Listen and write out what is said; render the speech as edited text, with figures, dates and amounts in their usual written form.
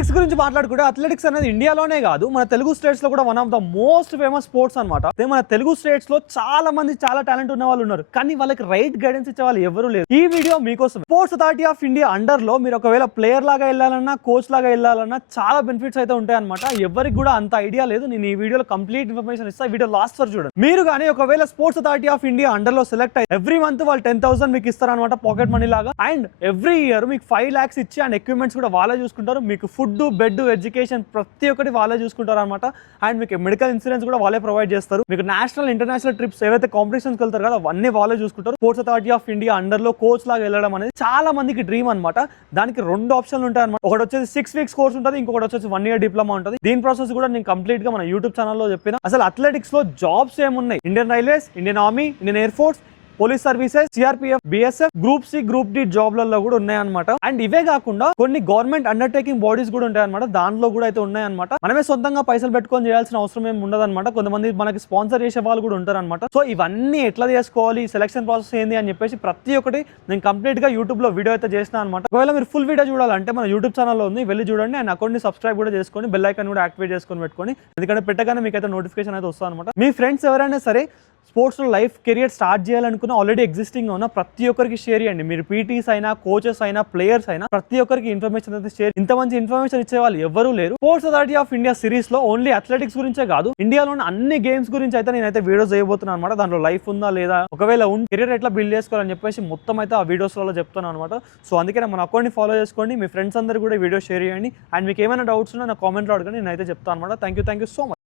Athletics గురించి మాట్లాడుకుంటే athletics అనేది ఇండియాలోనే కాదు మన తెలుగు స్టేట్స్ లో కూడా one of the most famous sports అనమాట. మన తెలుగు స్టేట్స్ లో చాలా మంది చాలా టాలెంట్ ఉన్న వాళ్ళు ఉన్నారు, కానీ వాళ్ళకి రైట్ గైడెన్స్ ఇచ్చే వాళ్ళు ఎవరు లేరు. ఈ వీడియో మీకోసం. Sports authority of India under లో మీరు ఒకవేళ ప్లేయర్ లాగా వెళ్ళాలన్నా కోచ్ లాగా వెళ్ళాలన్నా చాలా బెనిఫిట్స్ అయితే ఉంటాయి అనమాట. ఎవరికి కూడా అంత ఐడియా లేదు. నేను ఈ వీడియోలో కంప్లీట్ ఇన్ఫర్మేషన్ ఇస్తా, వీడియో లాస్ట్ వరకు చూడండి. మీరు కానీ ఒకవేళ sports authority of India under లో సెలెక్ట్ అయ్యి ఎవ్రీ మంత్ వాళ్ళు 10,000 మీకు ఇస్తారనమాట పాకెట్ మనీ లాగా. అండ్ ఎవ్రీ ఇయర్ మీకు 5 lakhs ఇచ్చి అండ్ ఎక్విప్మెంట్స్ కూడా వాళ్ళే చూసుకుంటారు. మీకు ఫుడ్, బెడ్, ఎడ్యుకేషన్ ప్రతి ఒక్కటి వాళ్ళే చూసుకుంటారు అనమాట. అండ్ మీకు మెడికల్ ఇన్సూరెన్స్ కూడా వాళ్ళే ప్రొవైడ్ చేస్తారు. మీకు నేషనల్, ఇంటర్నేషనల్ ట్రిప్స్ ఏవైతే కాంపిటీషన్స్ వెళ్తారు కదా అవన్నీ వాళ్ళే చూసుకుంటారు. Sports authority of India under లో కోచ్ లాగా వెళ్ళడం అనేది చాలా మందికి డ్రీమ్ అనమాట. దానికి 2 ఆప్షన్లు ఉంటాయి అనమాట. ఒకటి వచ్చేసి 6 weeks కోర్స్ ఉంటుంది, ఇంకొకటి వచ్చేసి 1 year డిప్లొమా ఉంటుంది. దీని ప్రాసెస్ కూడా నేను కంప్లీట్ గా మన యూట్యూబ్ ఛానల్లో చెప్పిన. అసలు అథ్లెటిక్స్ లో జాబ్స్ ఏమున్నాయి, Indian railways, Indian army, Indian air force, police services, CRPF, BSF, group C, group D జాబ్లలో కూడా ఉన్నాయన్నమాట. అండ్ ఇవే కాకుండా కొన్ని గవర్నమెంట్ అండర్టేకింగ్ బాడీస్ కూడా ఉంటాయన్నమాట. దాంట్లో కూడా అయితే ఉన్నాయన్నమాట. మనమే సొంతంగా పైసలు పెట్టుకొని చేయాల్సిన అవసరం ఏమి ఉండదు అనమాట. కొంతమంది మనకి స్పాన్సర్ చేసే వాళ్ళు కూడా ఉంటారు అనమాట. సో ఇవన్నీ ఎట్లా చేసుకోవాలి, సెలక్షన్ ప్రాసెస్ ఏంది అని చెప్పేసి ప్రతి ఒక్కటి నేను కంప్లీట్ గా యూట్యూబ్ లో వీడియో అయితే చేసిన అనమాట. ఒకవేళ మీరు ఫుల్ వీడియో చూడాలంటే మన యూట్యూబ్ ఛానల్లో ఉంది, వెళ్ళి చూడండి. అండ్ అకౌంట్ ని సబ్స్క్రైబ్ కూడా చేసుకొని బెల్ ఐకాన్ కూడా యాక్టివేట్ చేసుకొని పెట్టుకొని, ఎందుకంటే పెట్టగానే మీకు అయితే నోటిఫికేషన్ అయితే వస్తుంది అనమాట. మీ ఫ్రెండ్స్ ఎవరైనా సరే స్పోర్ట్స్లో లైఫ్ కెరియర్ స్టార్ట్ చేయాలనుకున్న ఆల్రెడీ ఎగ్జిస్టింగ్ ఉన్న ప్రతి ఒక్కరికి షేర్ చేయండి. మీరు పీటీస్ అయినా, కోచెస్ అయినా, ప్లేయర్స్ అయినా ప్రతి ఒక్కరికి ఇన్ఫర్మేషన్ అయితే షేర్. ఇంత మంచి ఇన్ఫర్మేషన్ ఇచ్చే వాళ్ళు ఎవరూ లేరు. Sports authority of India series లో ఓన్లీ అథ్లెటిక్స్ గురించే కాదు, ఇండియాలో ఉన్న అన్ని గేమ్స్ గురించి అయితే నేనైతే వీడియోస్ చేయబోతున్నాను అనమాట. దాంట్లో లైఫ్ ఉందా లేదా, ఒకవేళ కెరియర్ ఎట్లా బిల్డ్ చేసుకోవాలని చెప్పేసి మొత్తం అయితే ఆ వీడియోస్లలో చెప్తాను అనమాట. సో అందుకే మన అకౌంట్ని ఫాలో చేసుకోండి, మీ ఫ్రెండ్స్ అందరూ కూడా వీడియో షేర్ చేయండి. అండ్ మీకు ఏమైనా డౌట్స్ ఉన్నా నా కామెంట్లో అడగండి, నేనైతే చెప్తాను అనమాట. Thank you so much.